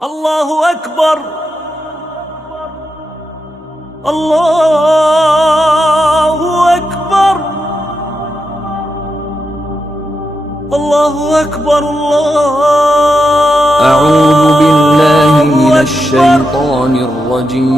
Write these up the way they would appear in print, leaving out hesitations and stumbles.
الله أكبر الله أكبر الله أكبر الله أعوذ بالله من الشيطان الرجيم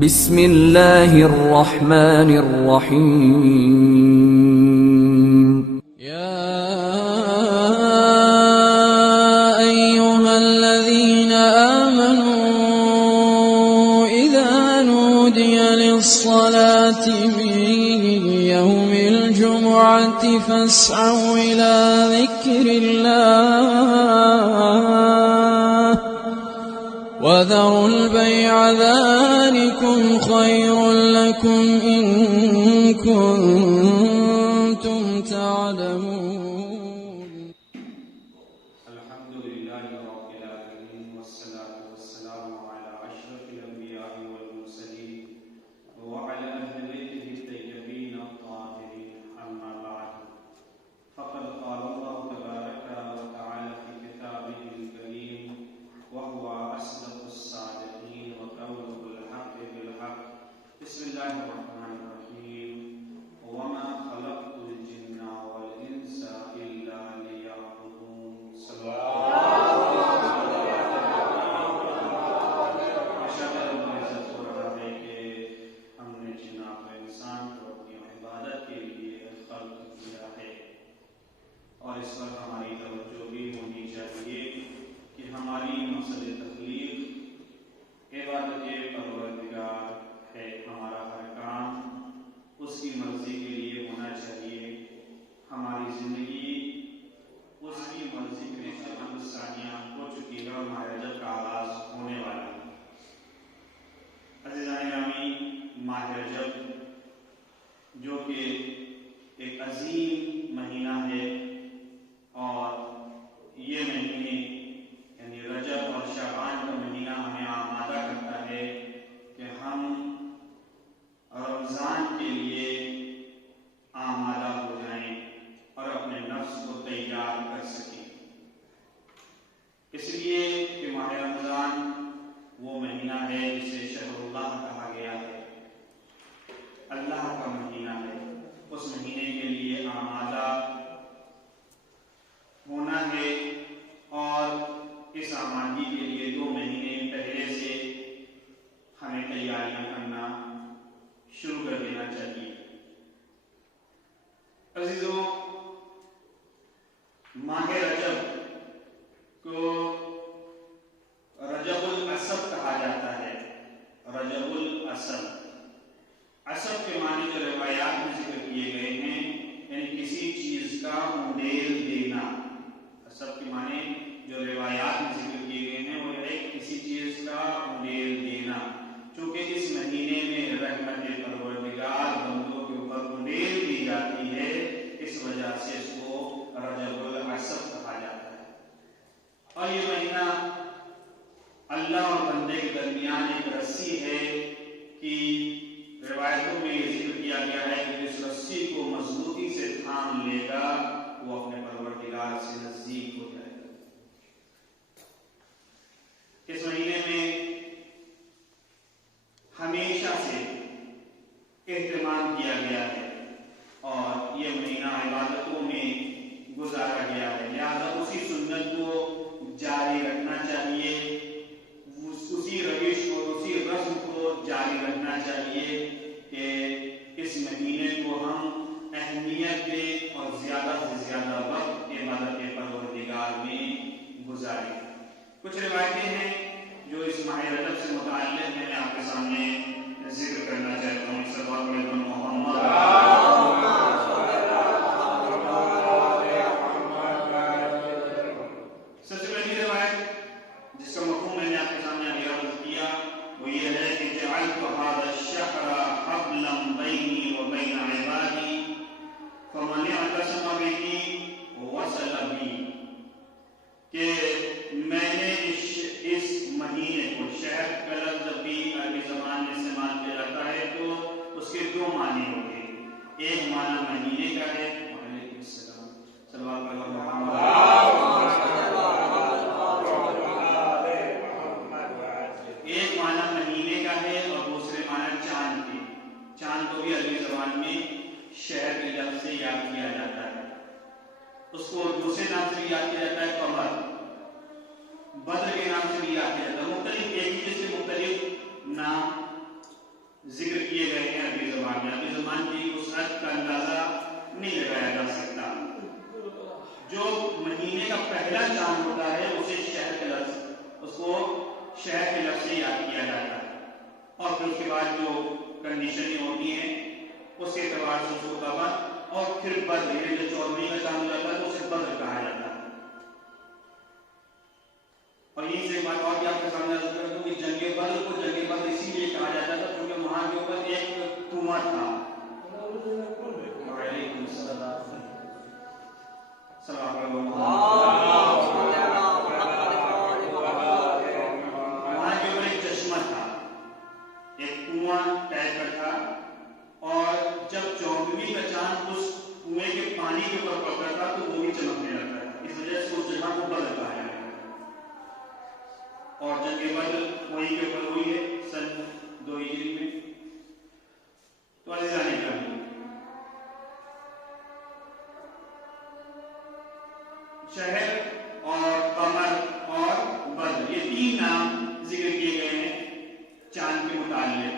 بسم الله الرحمن الرحيم يا أيها الذين آمنوا إذا نودي للصلاة من يوم الجمعة فاسعوا إلى ذكر الله وذروا البيع ذلكم خير لكم إن كنتم تعلمون. الحمد لله رب العالمين والصلاة والسلام على أشرف الأنبياء والمرسلين وعلى أهل بيته الطيبين الطاهرين أما بعد فقد قال الله تبارك وتعالى في كتابه الكريم وهو أصدق الصادقين وقوله الحق بالحق بسم الله الرحمن الرحيم وما خلقت الجن والإنس إلا ليعبدون صلى الله اور اس پر ہماری توجہ بھی ہونی چاہیے کہ ہماری مقصد تخلیق عبادت پروردگار ہے. ہمارا ہر کام اس کی مرضی کے لیے ہونا چاہیے. ہماری زندگی اس کی مرضی کے چند ثانیہ ہو چکی ہے اور ماہ رجب کا آغاز ہونے والا ہے. عزیزان گرامی، ماہ رجب جو کہ ایک عظیم مہینہ ہے اور یہ مہینے یعنی رجب اور شعبان کا مہینہ ہمیں آمادہ کرتا ہے کہ ہم رمضان کے لیے آمادہ ہو جائیں اور اپنے نفس کو تیار کر سکیں. اس لیے کہ ماہ رمضان وہ مہینہ ہے جسے شہر اللہ کہا گیا ہے، اللہ کا مہینہ ہے. اس مہینے کے لیے آمادہ ہونا ہے اور اس آمادگی کے لیے 2 مہینے پہلے سے ہمیں تیاریاں کرنا شروع کر دینا چاہیے. عزیزوں، ماہ رجب کو رجب الاسد کہا جاتا ہے. رجب الاسد، اسد کے معنی جو روایات میں ذکر کیے گئے ہیں یعنی کسی چیز کا مونڈیل دینا. اسد کے معنی جو روایات میں ذکر کیے گئے ہیں وہ ہے کسی چیز کا مونڈیل دینا. چونکہ اس مہینے میں رحمت پروردگار بندوں کے اوپر مونڈیل دی جاتی ہے، اس وجہ سے اس کو رجب الاسد کہا جاتا ہے. اور یہ مہینہ اللہ اور بندے کے درمیان ایک رسی ہے کہ روایتوں میں یہ ذکر کیا گیا ہے کہ جس رسی کو مضبوطی سے تھام لے گا وہ اپنے پروردگار سے نزدیک ہو جائے گا. اس مہینے میں ہمیشہ سے اہتمام کیا گیا ہے اور یہ مہینہ عبادتوں میں گزارا گیا ہے. لہذا اسی سنت کو جاری رکھنا چاہیے، اسی روش اور اسی رسم کو جاری رکھنا چاہیے کہ اس مہینے کو ہم اہمیت دیں اور زیادہ سے زیادہ وقت عبادت پروردگار میں گزاریں. کچھ روایتیں ہیں جو اس ماہ رجب سے متعلق میں آپ کے سامنے ذکر کرنا چاہتا ہوں. صلوات علی محمد. سب سے پہلی روایت جس کا مفہوم میں نے آپ کے سامنے ابھی عرض کیا وہ یہ ہے کہ جعلت هذا الشهر حبلا بيني وبين عبادي فمن اعتصم به وصل بي. کہ میں نے اس مہینے کو، شہر کا لفظ جب بھی عربی زبان میں استعمال کیا جاتا ہے تو اس کے 2 معنی ہوتے ہیں. ایک معنی مہینے کا ہے، وعلیکم السلام، صلوات علی محمد، ذکر کیے گئے ہیں عربی زبان میں. عربی زبان کی وسعت کا اندازہ نہیں لگایا جا سکتا. جو مہینے کا پہلا چاند ہوتا ہے اسے شہر کے لفظ اس کو شہر کے لفظ سے یاد کیا جاتا ہے, اور پھر اس کے بعد جو کنڈیشنیں ہوتی ہیں اس کے اعتبار سے اس کو قمر, اور پھر بدر, یعنی جو 14ویں کا چاند ہو جاتا ہے تو اسے بدر کہا جاتا ہے. اور یہیں سے بات اور بھی آپ کے سامنے عرض کر دوں کہ جنگ بدر کو جنگ بدر اسی لیے کہا جاتا تھا کیونکہ وہاں کے اوپر ایک کنواں تھا. وعلیکم السلام. وہاں کے اوپر ایک چشمہ تھا, ایک کنواں ٹائپ کا تھا, اور جب 14ویں کا چاند اس کنویں کے پانی کے اوپر پڑتا تھا تو وہ بھی چمکنے لگتا ہے. اس وجہ سے اس جگہ کو بدر کہا جاتا ہے. اور جنگ بدر وہی کے اوپر ہوئی ہے سن 2 ہجری میں. تو عزیزان گرامی, شہر اور قمر اور بدر یہ 3 نام ذکر کیے گئے ہیں چاند کے متعلق.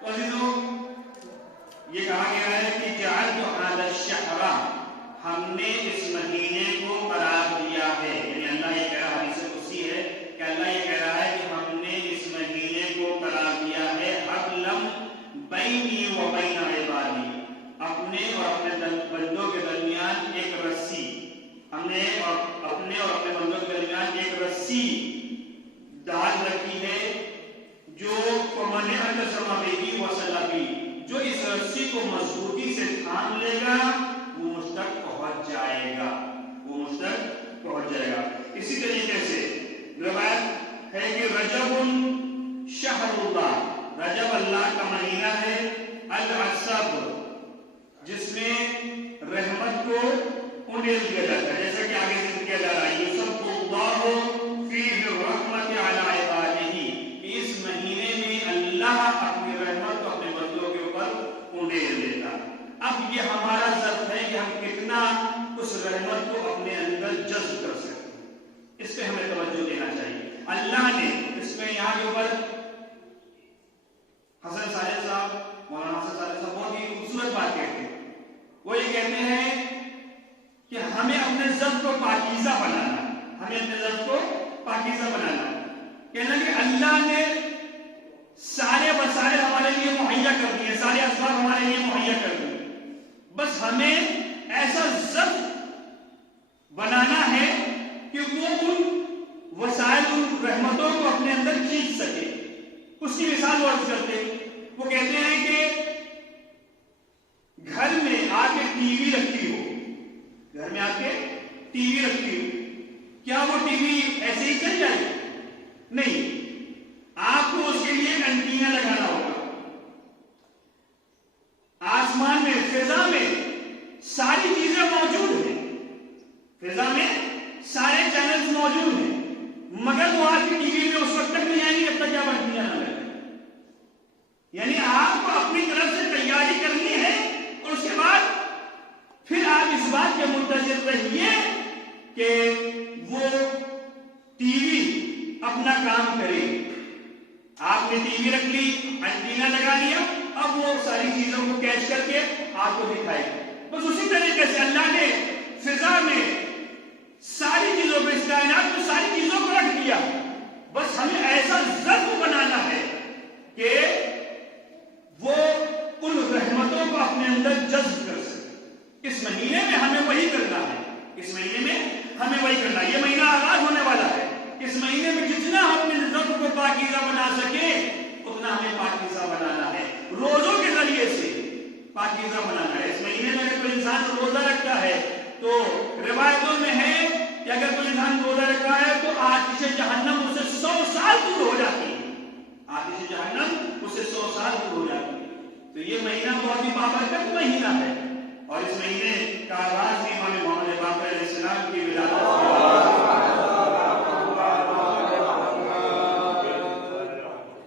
تو عزیزو, یہ کہا گیا ہے کہ جعلت هذا الشهر, ہم نے اس مہینے کو قرار دیا ہے. یعنی اللہ یہ کہہ رہا, حدیث قدسی ہے کہ اللہ یہ کہہ رہا ہے کہ ہم نے اس مہینے کو قرار دیا ہے حبلم بینی و بین عبادی, اپنے اور اپنے بندوں کے درمیان ایک رسی. ہم نے اپنے اور اپنے بندوں کے درمیان ایک رسی ڈال رکھی ہے جو پمانے السماوی وسلبی, جو اس رسی کو مضبوطی سے تھام لے گا وہ مجھ تک پہنچ جائے گا, وہ مجھ تک پہنچ جائے گا. اسی طریقے سے روایت ہے کہ رجب شہر اللہ, رجب اللہ کا مہینہ ہے, العصب جس میں رحمت کو انڈیل کیا جاتا ہے, جیسا کہ آگے ذکر کیا جا رہا ہے یصب اللہ فیہ الرحمت علی عبادہ, اس مہینے میں اللہ اپنی رحمت کو اپنے بندوں کے اوپر انڈیل دیتا. اب یہ ہمارا ضرورت ہے کہ ہم کتنا اس رحمت کو اپنے اندر جذب کر سکتے ہیں, اس پہ ہمیں توجہ دینا چاہیے. اللہ نے اس میں یہاں کے اوپر حسن صالح صاحب, مولانا حسن صالح صاحب بہت ہی خوبصورت بات کہتے ہیں. وہ یہ کہتے ہیں کہ ہمیں اپنے ذات کو پاکیزہ بنانا, ہمیں اپنے ذات کو پاکیزہ بنانا. کہنا کہ اللہ نے سارے وسائل ہمارے لیے مہیا کر دیے, سارے اسباب ہمارے لیے مہیا کر دیے, بس ہمیں ایسا ذات بنانا ہے کہ وہ ان وسائل, ان رحمتوں کو اپنے اندر کھینچ سکے. اس کی مثال وہ عرض کرتے, وہ کہتے ہیں کہ گھر میں آ کے ٹی وی رکھی ہو, گھر میں آ کے ٹی وی رکھی ہو, کیا وہ ٹی وی ایسے ہی چل جائے؟ نہیں, آپ کو اس کے لیے اینٹینا لگانا ہوگا. آسمان میں, فضا میں ساری چیزیں موجود ہیں, فضا میں سارے چینلز موجود ہیں, مگر وہ آپ کی ٹی وی میں اس وقت تک نہیں آئیں گے جب تک آپ اینٹینا نہ لگائیں. یعنی آپ کو اپنی طرف سے تیاری کرنی ہے, اور اس کے بعد پھر آپ اس بات کے منتظر رہیے کہ وہ ٹی وی اپنا کام کرے. آپ نے ٹی وی رکھ لی, اینٹینا لگا لیا, اب وہ ساری چیزوں کو کیچ کر کے آپ کو دکھائے. بس اسی طریقے سے اللہ نے فضا میں ساری چیزوں پہ, اس کائنات میں ساری چیزوں کو رکھ دیا, بس ہمیں ایسا ضرب بنانا ہے کہ وہ ان رحمتوں کو اپنے اندر جذب کر سکے. اس مہینے میں ہمیں وہی کرنا ہے, اس مہینے میں ہمیں وہی کرنا ہے. یہ مہینہ آغاز ہونے والا ہے, اس مہینے میں جتنا ہم اپنے رب کو پاکیزہ بنا سکے اتنا ہمیں پاکیزہ بنانا ہے, روزوں کے ذریعے سے پاکیزہ بنانا ہے. اس مہینے میں اگر کوئی انسان روزہ رکھتا ہے تو روایتوں میں ہے کہ اگر کوئی انسان روزہ رکھتا ہے تو آتش جہنم اسے 100 سال دور ہو جاتی ہے, آتش جہنم اسے 100 سال دور ہو جاتی ہے. تو یہ مہینہ بہت ہی بابرکت مہینہ ہے, اور اس مہینے کا آغاز بھی امام محمد باقر علیہ السلام کی ولادت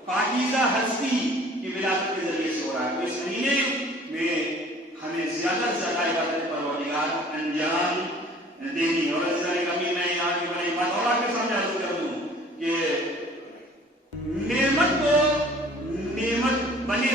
پاکیزہ ہستی کی ولادت کے ذریعے سے ہو رہا ہے. تو اس مہینے میں ہمیں زیادہ سے زیادہ عبادت پروردگار انجام دینی. اور اس طرح کبھی میں یہاں کی بڑی بات اور آپ کے سامنے عرض کر دوں کہ نعمت کو نعمت بنے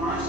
5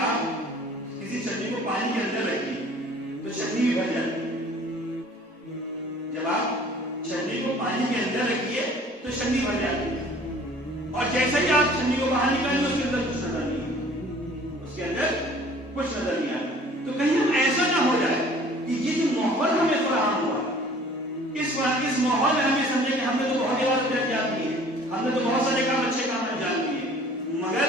آپ کسی چھنی کو پانی کے اندر رکھیے تو چھنی بھی بھر جاتی ہے. جب آپ چھنی کو پانی کے اندر رکھیے تو چھنی بھر جاتی ہے. اور جیسے کہ آپ چھنی کو باہر نکالیں اس کے اندر کچھ نظر نہیں آتا. اس کے اندر کچھ نظر نہیں آتا. تو کہیں ہم ایسا نہ ہو جائے کہ یہ جو ماحول ہمیں فراہم ہوا اس ماحول میں ہمیں سمجھے کہ ہم نے تو بہت عبادت کر کے آتی ہے, ہم نے تو بہت سارے کام اچھے کام انجام دیے, مگر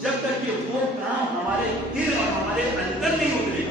جب تک کہ وہ کام ہمارے دل اور ہمارے اندر نہیں اترے گا